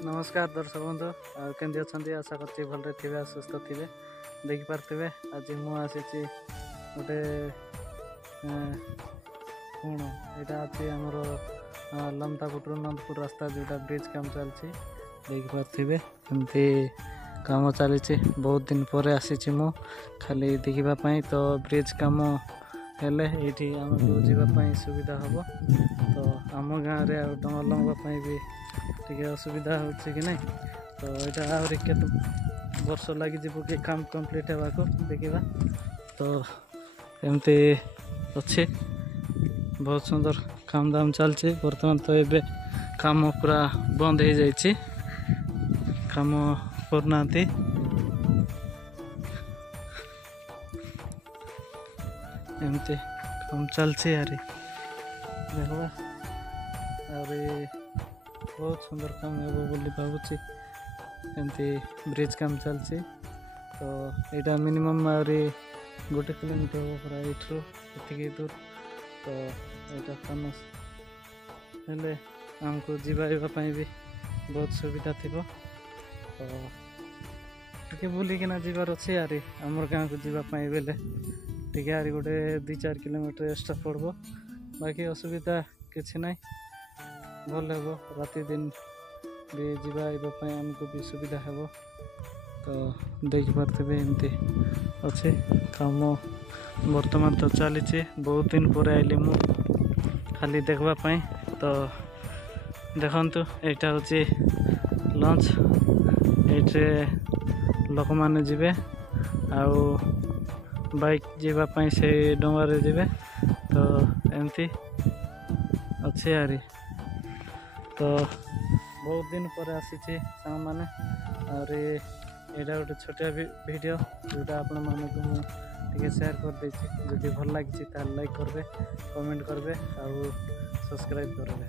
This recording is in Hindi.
नमस्कार दर्शक बंधु केमती अच्छा आशा कर भलरे थे सुस्थ थे देखिपे आज मुझे गोटे कौन यहाँ अच्छी आमर लमतापुर नंदपुर रास्ता जोटा ब्रिज काम चलती देखिपे एमती काम चली बहुत दिन पर आसी मु खाली देखापी तो ब्रिज काम हेले ये आमको जावाई सुविधा हम तो आम गाँव में डंगर लंबापी भी टे असुविधा हो कि नहीं तो यहाँ आहरी के वर्ष लगी कि काम कंप्लीट होगा देखा तो एमती अच्छे बहुत सुंदर काम दाम चलती बर्तमान तो ये काम पूरा बंद हो जाइए काम करना एमती काम चलती यार देखा और बहुत सुंदर काम हे बोली भावुची एमती ब्रिज काम चलती तो यहाँ मिनिमम आहरी 1 किलोमीटर हम पूरा ये दूर तो यहाँ फेमस हेले आमको जावाई भी बहुत सुविधा थी तो टे बुलिकिना जीवार अच्छे यार आमर गाँव को जावाई बेले टे यार गोटे 2-4 किलोमीटर एक्स्ट्रा पड़ब बाकी असुविधा किसी ना भल हे राति दिन भी जावाई आमको भी सुविधा हे तो देखिपे एमती अच्छे काम बर्तमान तो चली बहुत दिन पर आइली मु खाली देखापी तो देखु यहाँ हूँ लंच ये लोक मैंने जी आउ बाइक जावाई से डंगार जी तो एमती अच्छे यार तो बहुत दिन पर आसी सांग मैंने और यहाँ गोटे छोटिया वीडियो जोटा आपण मानक मुझे शेयर कर देती जदि भल लगी लाइक करेंगे कमेंट करेंगे और सब्सक्राइब करेंगे।